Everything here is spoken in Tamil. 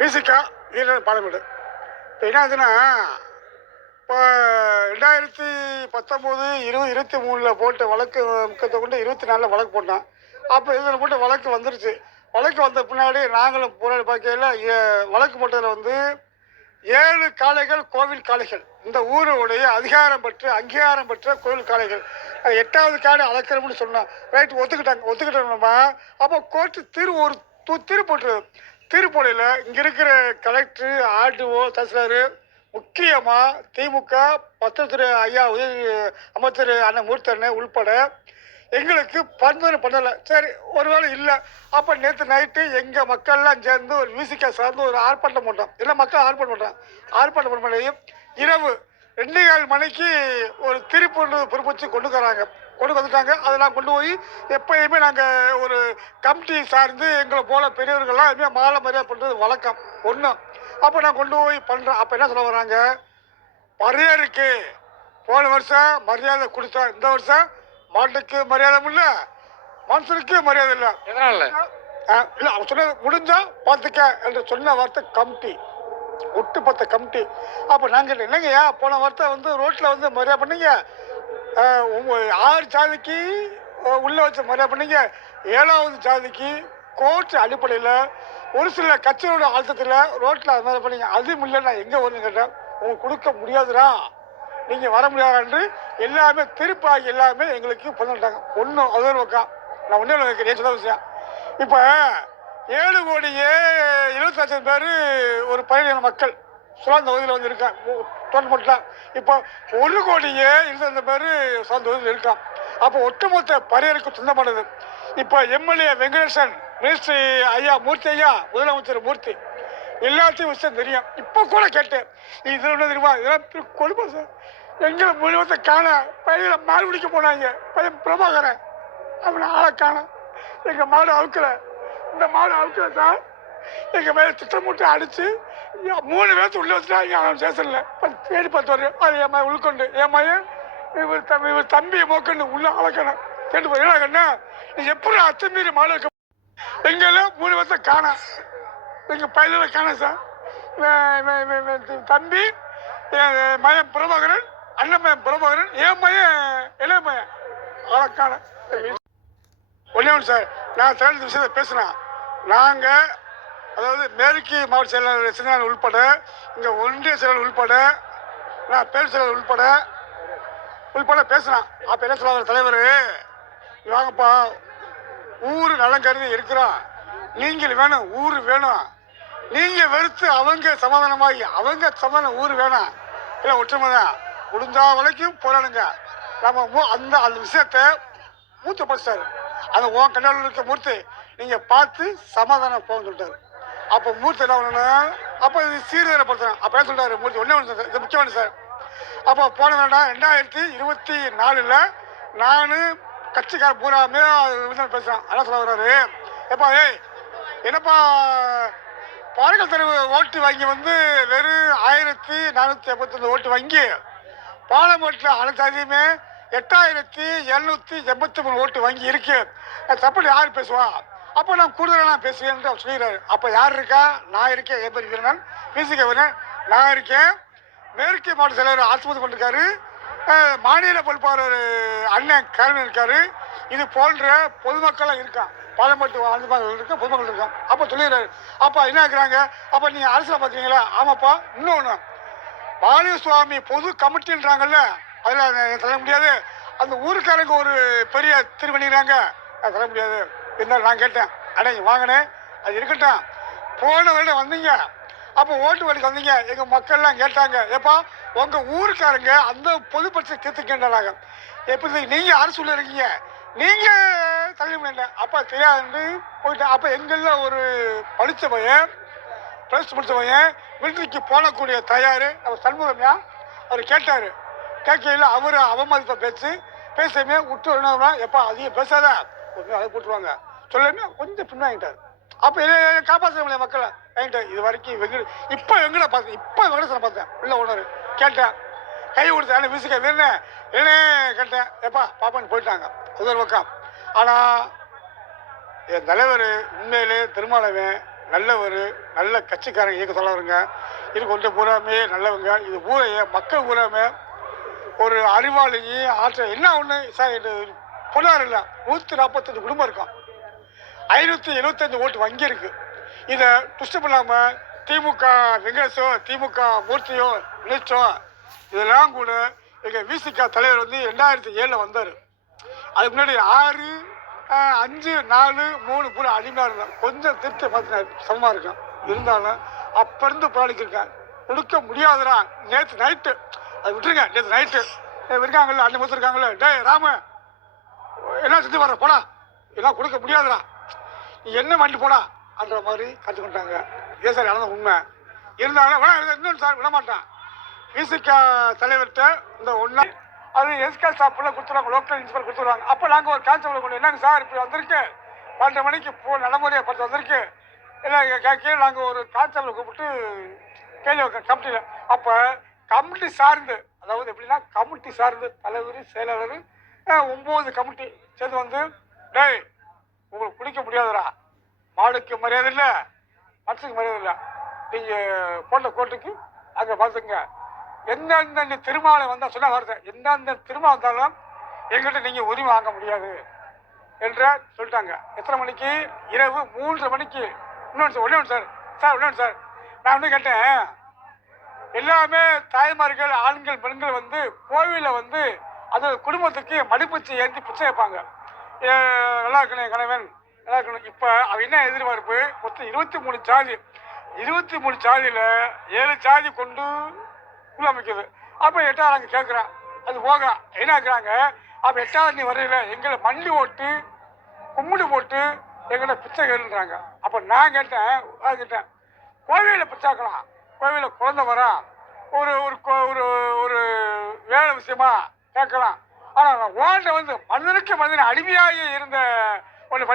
மியூசிக்கா வீரர் பாலமேடு. இப்போ என்ன ஆகுதுன்னா, இப்போ 2019, 20, 23 போட்ட வழக்கு முக்கத்தை கொண்டு 24 வழக்கு போட்டான். அப்போ இதில் போட்டு வழக்கு வந்துருச்சு. வழக்கு வந்த பின்னாடி நாங்களும் போராடி பார்க்கையில் வழக்கு போட்டதில் வந்து 7 காளைகள் கோவில் காளைகள், இந்த ஊருடைய அதிகாரம் பெற்ற அங்கீகாரம் பெற்ற கோவில் காளைகள். 8வது காடை அளக்கிறோம்னு சொன்னோம். ரைட், ஒத்துக்கிட்டோம்மா. அப்போ கோர்ட்டு ஒரு தீர்ப்பு போட்டுருது. தீர்ப்போடையில் இங்கே இருக்கிற கலெக்டர், ஆர்டிஓ, தஹசில்தார், முக்கியமாக திமுக பத்திரத்துறை ஐயா உதவி அமைச்சர் அண்ணன் மூர்த்தி அண்ணன் உள்பட எங்களுக்கு பரிந்துரை பண்ணலை. சரி, ஒருவேளை இல்லை. அப்போ நேற்று நைட்டு எங்கள் மக்கள்லாம் சேர்ந்து ஒரு மியூசிக்கை சார்ந்து ஒரு ஆர்ப்பாட்டம் போட்டோம். இல்லை, மக்கள் ஆர்ப்பாட்டம் பண்ணி இரவு 2:15 மணிக்கு ஒரு தீர்ப்பு பொறுப்பிச்சு கொண்டு வந்துட்டாங்க. அதெல்லாம் கொண்டு போய் எப்பயுமே நாங்கள் ஒரு கமிட்டி சார்ந்து எங்களை போல பெரியவர்கள்லாம் எதுவுமே மாலை மரியாதை பண்ணுறது வழக்கம் ஒன்று. அப்போ நான் கொண்டு போய் பண்ணுறேன். அப்போ என்ன சொல்ல வராங்க, மரியாதைக்கு போன வருஷம் மரியாதை கொடுத்தா, இந்த வருஷம் மாட்டுக்கு மரியாதை இல்லை, மனுஷனுக்கு மரியாதை இல்லை. எதனால இல்லை, அவன் சொன்னது முடிஞ்சா பார்த்துக்க என்று சொன்ன வார்த்தை கமிட்டி, ஒட்டுமொத்த கமிட்டி. அப்போ நாங்கள் என்னங்கய்யா போன வார்த்தை வந்து ரோட்டில் வந்து மரியாதை பண்ணீங்க, 6 ஜாதிக்கு உள்ளே வச்ச மரியாதை பண்ணீங்க, 7வது ஜாதிக்கு கோர்ட் அடிப்படையில் ஒரு சில கட்சியோட அழுத்தத்தில் ரோட்டில் அது மாதிரி பண்ணீங்க. அதுவும் இல்லை, நான் எங்கே வருன்னு கேட்டேன். உங்களுக்கு கொடுக்க முடியாதுடா, நீங்கள் வர முடியாது. எல்லாமே திருப்பாகி எல்லாமே எங்களுக்கு பண்ணிட்டாங்க. ஒன்றும் அது ஒரு பக்கம். நான் ஒன்றே வைக்கிறேன் சொல்ல விஷயம். இப்போ 7,27,00,000 பேர் ஒரு பயணியான மக்கள் சுழாந்த தொகுதியில் வந்து இருக்கான் மட்டும். இப்போ 1,20,00,000 பேர் சுழாந்த தொகுதியில் இருக்கான். அப்போ ஒட்டுமொத்த பரியருக்கு சொந்தமானது. இப்போ எம்எல்ஏ வெங்கடேசன், மினிஸ்டர் ஐயா மூர்த்தி, ஐயா முதலமைச்சர் மூர்த்தி, எல்லாத்தையும் விஷயம் தெரியும். இப்போ கூட கேட்டேன், இது ஒன்று தெரியுமா, இதெல்லாம் கொடுப்பா சார், எங்களை மூலியத்தை காண பையனை மாடு பிடிக்க போனாங்க. பையன் பிரபாகரன், அவனை ஆளை காண. எங்கள் மாடு அவுக்கலை, இந்த மாடு அவுக்கலை சார். எங்கள் மேலே திட்டமிட்டு அடித்து 3 பேர்த்து உள்ளே வச்சுட்டாங்க. அவன் ஸ்டேஷனில் தேடி 10 வரும். அது என் மகன் உள்கொண்டு, என் மகன் இவர் தம்பியை மோக்கண்டு உள்ள அழக்கணும் கேட்டு போய் என்ன நீ எப்படி அச்சமீறி மாடு வைக்க. எங்களை 3 பேர்த்த காண, எங்கள் பையில காண சார். தம்பி, என் மகன் பிரபாகரன், அண்ணன் மகன் பிரபாகரன், என் மகன் இளைய மகன் அழக்கான. ஒன்றே ஒன்று சார், நான் சில விஷயத்தை பேசுனேன். நாங்கள் அதாவது மேற்கு மாவட்ட செயலாளர் சிந்தனை உள்பட, இங்கே ஒன்றிய செயலாளர் உள்பட, நான் பேர் செயலாளர் உள்பட பேசுனேன். அப்போ என்ன சொல்லுவாங்க தலைவர், வாங்கப்பா ஊர் நலம் கருதி இருக்கிறோம், நீங்கள் வேணும், ஊர் வேணும், நீங்கள் வெறுத்து அவங்க சமாதானமாகி அவங்க சமாதானம் ஊர் வேணும், இல்லை ஒற்றுமை தான், முடிஞ்சா வரைக்கும் போராடுங்க. நம்ம அந்த விஷயத்தை மூத்த படிச்சாரு. அந்த உன் கண்ணால் இருக்க மூர்த்தி நீங்கள் பார்த்து சமாதானம் போகணும்னு சொல்லிட்டாரு. அப்போ மூர்த்தி என்ன பண்ணணும், அப்போ இது சீர்திருத்தப்படுத்தணும். அப்போ என்ன சொல்கிறாரு மூர்த்தி, ஒன்றே ஒன்று இது முக்கியமான சார். அப்போ போன வேண்டாம் 2024 நான் கட்சிக்கார பூராமே பேசுகிறேன். அதான் சொல்ல வர்றாரு, எப்பா என்னப்பா பாருங்கள் தெருவு ஓட்டு வாங்கி வந்து வெறும் 1459 ஓட்டு வாங்கி பாலமேட்டில் அனைத்தாதையுமே 8,783 ஓட்டு வாங்கி இருக்கு. தப்பு யார் பேசுவா? அப்போ நான் கூடுதலாக நான் பேசுவேன் அவர் சொல்லிடுறாரு. அப்போ யார் இருக்கா? நான் இருக்கேன், என் பேர் வீரன், மியூசிக் வீரன், நான் இருக்கேன். மேற்கு மாவட்ட செயலர் ஆஸ்பத்திரி பண்ணிருக்காரு, மாநில பொறுப்பாளர் அண்ணன் கருணன் இருக்காரு, இது போன்ற பொதுமக்கள்லாம் இருக்கான், பாலமேட்டு வாழ்ந்து இருக்க பொதுமக்கள் இருக்கான். அப்போ சொல்லிடுறாரு. அப்போ என்ன இருக்கிறாங்க, அப்போ நீங்கள் அரசியல் பார்த்தீங்களா? ஆமாப்பா. இன்னொன்று, பாலசுவாமி பொது கமிட்டின்றாங்கல்ல, அதில் தர முடியாது. அந்த ஊருக்காரங்க ஒரு பெரிய திருவணிக்கிறாங்க, அது தர முடியாது. இருந்தாலும் நான் கேட்டேன், அடே வாங்கினேன், அது இருக்கட்டும், போன வருடம் வந்தீங்க, அப்போ ஓட்டு வழிக்கு வந்தீங்க, எங்கள் மக்கள்லாம் கேட்டாங்க, ஏப்பா உங்கள் ஊருக்காரங்க அந்த பொது பிரச்சனை தீர்த்துக்கின்றாங்க, எப்படி நீங்கள் அரசு உள்ள இருக்கீங்க, நீங்கள் தள்ளி முடியல. அப்போ தெரியாது போயிட்டேன். அப்போ எங்களில் ஒரு படித்த பையன், ப்ளஸ் படித்த பையன், மிலிட்ரிக்கு போனக்கூடிய தயார், நம்ம சண்முகம்யா, அவர் கேட்டார். கேட்கையில் அவர் அவமதிப்பை பேசாமே விட்டு என்ன, எப்பா அதிகம் பேசாத, அதை போட்டுருவாங்க சொல்லாமே கொஞ்சம் பின்னாங்கிட்டார். அப்போ காப்பாற்ற முடியாது மக்களை வாங்கிட்டார். இது வரைக்கும் இப்போ எங்களை பார்த்தேன், இப்போ வெங்கடேசனை பார்த்தேன், உள்ள ஓனர் கேட்டேன், கை கொடுத்தேன், என்ன மியூசிக்கா வேணும் என்ன கேட்டேன், எப்பா பாப்பான்னு போயிட்டாங்க. அது ஒரு பக்கம். ஆனால் என் தலைவர் உண்மையிலே திருமாவளவன் நல்லவர், நல்ல கட்சிக்காரங்க இயக்க தலைவருங்க. இது கொஞ்சம் பூராமே நல்லவங்க. இது பூரா மக்கள் பூராமே ஒரு அறிவாளியும் ஆற்றல். என்ன ஒன்று சார், இது பொருளாதாரம் இல்லை. 145 குடும்பம் இருக்கும், 575 ஓட்டு வங்கி இருக்கு. இதை ட்விஸ்ட் பண்ணாமல் திமுக வெங்கடேஷோ, திமுக மூர்த்தியோ, நினைச்சோ இதெல்லாம் கூட எங்கள் விசிக தலைவர் வந்து 2007 வந்தார். அதுக்கு முன்னாடி 6, 5, 4, 3 பூரா அடிமையாக இருந்தேன். கொஞ்சம் திருத்த பார்த்து சமமாக இருக்கேன். இருந்தாலும் அப்போ இருந்து போராடிக்கிருக்கேன். கொடுக்க முடியாதுடா. நேற்று நைட்டு அது விட்டுருங்க. நேற்று நைட்டு இருக்காங்கல்ல, அன்னை மொத்தம் இருக்காங்கல்ல, டே ராம எல்லாம் செஞ்சு வர்ற போடா, எல்லாம் கொடுக்க முடியாதுடா, நீ என்ன பண்ணிட்டு போடா அன்ற மாதிரி கற்றுக்கிட்டாங்க. இதே சார் நடந்த உண்மை. இருந்தாலும் இன்னொன்று சார் விட மாட்டேன். விசிக தலைவர்கிட்ட இந்த ஒன்றா அது எஸ்கே சாப்பிட கொடுத்துருவாங்க, லோக்கல் இன்ஸ்பெக்டர் கொடுத்துருவாங்க. அப்போ நாங்கள் ஒரு கான்ஸ்டபிள் கொண்டு என்னங்க சார் இப்படி வந்திருக்கு, 12 மணிக்கு நடைமுறையை பற்றி வந்திருக்கு இல்லை கேட்க, நாங்கள் ஒரு கான்ஸ்டபிளை கூப்பிட்டு கேள்வி வைக்க கமிட்டியில். அப்போ கமிட்டி சார்ந்து, அதாவது எப்படின்னா கமிட்டி சார்ந்து தலைவர் செயலாளர் 9 கமிட்டி சேர்ந்து வந்து, டேய் உங்களுக்கு பிடிக்க முடியாதுடா, மாடுக்கு மரியாதை இல்லை, மனசுக்கு மரியாதை இல்லை, நீங்கள் போட்ட கோர்ட்டுக்கு அங்கே பார்த்துங்க, எந்தெந்த திருமாவளம் வந்தால் சொன்ன வார்த்தை, எந்தெந்த திருமா வந்தாலும் எங்கள்கிட்ட நீங்கள் உரிமை வாங்க முடியாது என்ற சொல்லிட்டாங்க. எத்தனை மணிக்கு? இரவு 3:30 மணிக்கு. ஒன்று சார் சார் நான் வந்து கேட்டேன், எல்லாமே தாய்மார்கள், ஆண்கள், பெண்கள் வந்து கோவிலில் வந்து அது குடும்பத்துக்கு மடிப்பிச்சு ஏற்றி பிச்சை வைப்பாங்க. நல்லா இருக்கணும் என் கணவன், நல்லா இருக்கணும். இப்போ அவ என்ன எதிர்பார்ப்பு, மொத்தம் 23 சாதி, 23 சாதியில் 7 சாதி கொண்டு உள்ளமைக்குது. அப்போ 8வது அங்கே கேட்குறான், அது போக என்ன ஆக்குறாங்க, அப்போ 8வது நீ வரையில எங்களை மண்டி ஓட்டு கும்பிடு போட்டு எங்களை பிச்சை கேளுன்றாங்க. அப்போ நான் கேட்டேன் கோவிலில் பிச்சாக்கலாம், கோவிலில் குழந்தை வரான், ஒரு ஒரு ஒரு வேலை விஷயமா கேட்கலாம். ஆனால் ஓண்ட வந்து மனிதனுக்கு மனிதன் அடிமையாக இருந்த ஒன்று